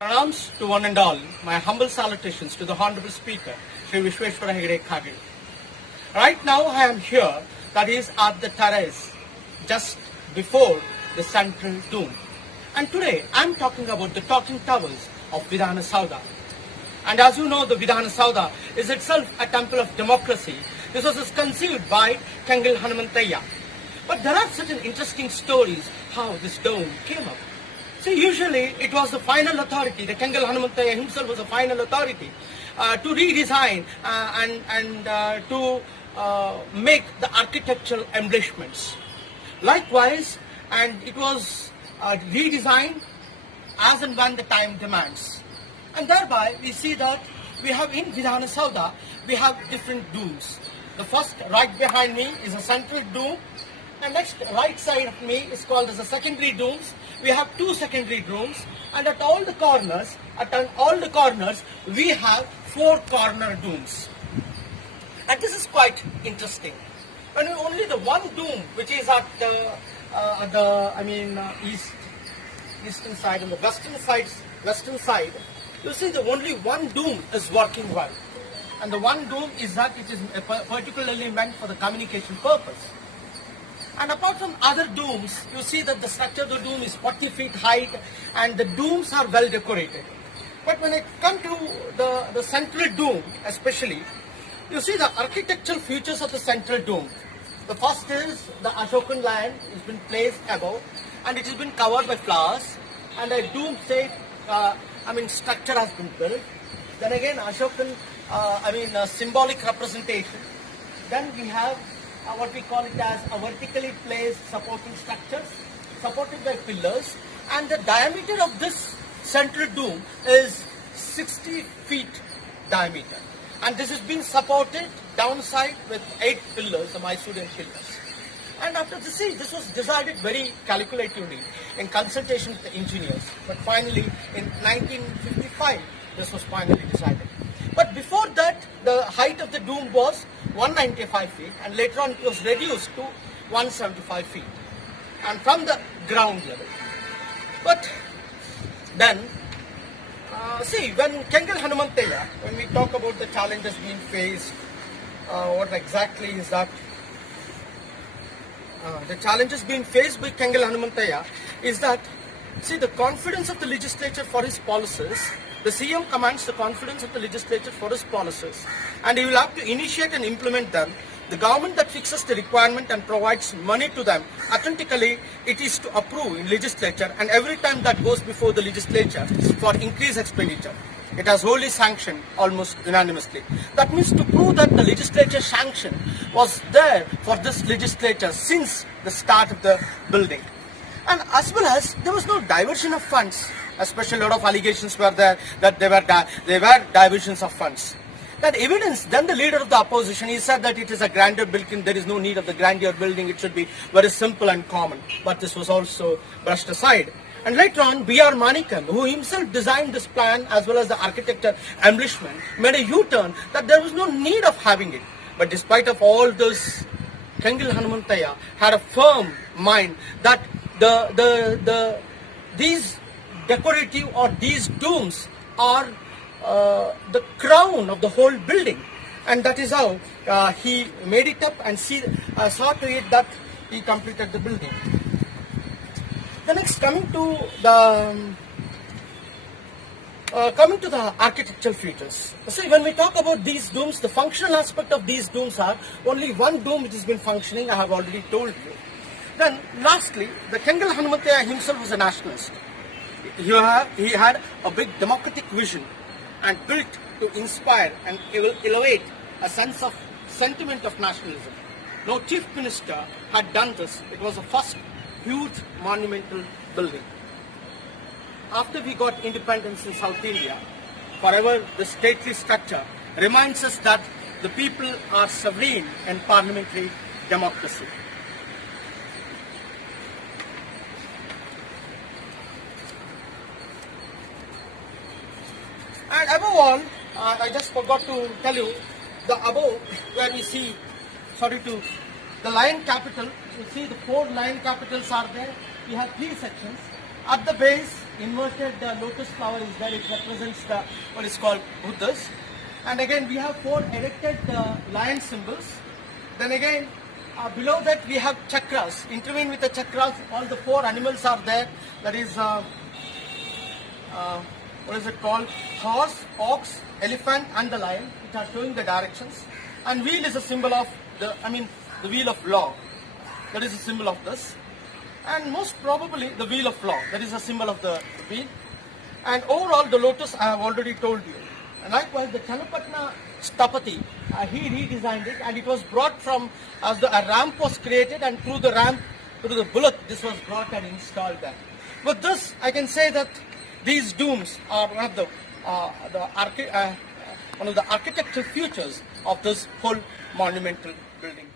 Pranams to one and all, my humble salutations to the Honorable Speaker, Sri Vishweshwara Hegde Kagade. Right now I am here, that is at the terrace, just before the central dome. And today I am talking about the talking towers of Vidhana Saudha. And as you know, the Vidhana Saudha is itself a temple of democracy. This was conceived by Kangal Hanumanthaiah. But there are certain interesting stories how this dome came up. So usually it was the final authority, the Kangal Hanumanthaiah himself was the final authority to redesign and to make the architectural embellishments. Likewise, and it was redesigned as and when the time demands. And thereby we see that we have in Vidhana Saudha, we have different domes. The first right behind me is a central dome, and next right side of me is called as the secondary domes. We have two secondary domes, and at all the corners, we have four corner domes. And this is quite interesting. And only the one dome, which is at the eastern side and the western side, you see the only one dome is working well. And the one dome is that it is particularly meant for the communication purpose. And apart from other domes, you see that the structure of the dome is 40 feet height and the domes are well decorated. But when it comes to the central dome especially, you see the architectural features of the central dome. The first is the Ashokan lion has been placed above and it has been covered by flowers, and a dome shaped structure has been built. Then again Ashokan symbolic representation. Then we have what we call it as a vertically placed supporting structures supported by pillars, and the diameter of this central dome is 60 feet diameter, and this is being supported downside with 8 pillars, the Mysorean pillars. And after this, this was decided very calculatively in consultation with the engineers, but finally in 1955 this was finally decided. But before that, the height of the dome was 195 feet, and later on it was reduced to 175 feet, and from the ground level. But then, when Kangal Hanumanthaiah, when we talk about the challenges being faced, what exactly is that? The challenges being faced by Kangal Hanumanthaiah is that, the confidence of the legislature for his policies. The CM commands the confidence of the legislature for his policies, and he will have to initiate and implement them. The government that fixes the requirement and provides money to them, authentically it is to approve in legislature, and every time that goes before the legislature for increased expenditure, it has wholly sanctioned almost unanimously. That means to prove that the legislature sanction was there for this legislature since the start of the building. And as well as there was no diversion of funds, especially a lot of allegations were there that they were diversions of funds. That evidence, then the leader of the opposition, he said that it is a grandeur building, there is no need of the grandeur building, it should be very simple and common. But this was also brushed aside. And later on, B.R. Manikam, who himself designed this plan as well as the architecture embellishment, made a U-turn that there was no need of having it. But despite of all this, Kangal Hanumanthaiah had a firm mind that these decorative or these domes are the crown of the whole building, and that is how he made it up and saw to it that he completed the building. The next, coming to the architectural features. When we talk about these domes, the functional aspect of these domes are only one dome which has been functioning, I have already told you. Then lastly, the Kangal Hanumanthaiah himself was a nationalist. He had a big democratic vision and built to inspire and elevate a sense of sentiment of nationalism. No chief minister had done this. It was the first huge monumental building. After we got independence in South India, forever the stately structure reminds us that the people are sovereign in parliamentary democracy. And above all, I just forgot to tell you, the above where we see, the lion capital, you see the 4 lion capitals are there. We have 3 sections. At the base, inverted lotus flower is there. It represents the what is called Buddhas. And again we have 4 erected lion symbols. Then again below that we have chakras. Intervened with the chakras, all the 4 animals are there. That is what is it called? Horse, ox, elephant and the lion, which are showing the directions. And wheel is a symbol of the wheel of law. That is a symbol of this. And most probably the wheel of law. That is a symbol of the wheel. And overall the lotus I have already told you. And likewise the Channapatna Stapati, he redesigned it, and it was brought from a ramp was created, and through the ramp, through the bullet, this was brought and installed there. With this I can say that these domes are one of the architectural features of this whole monumental building.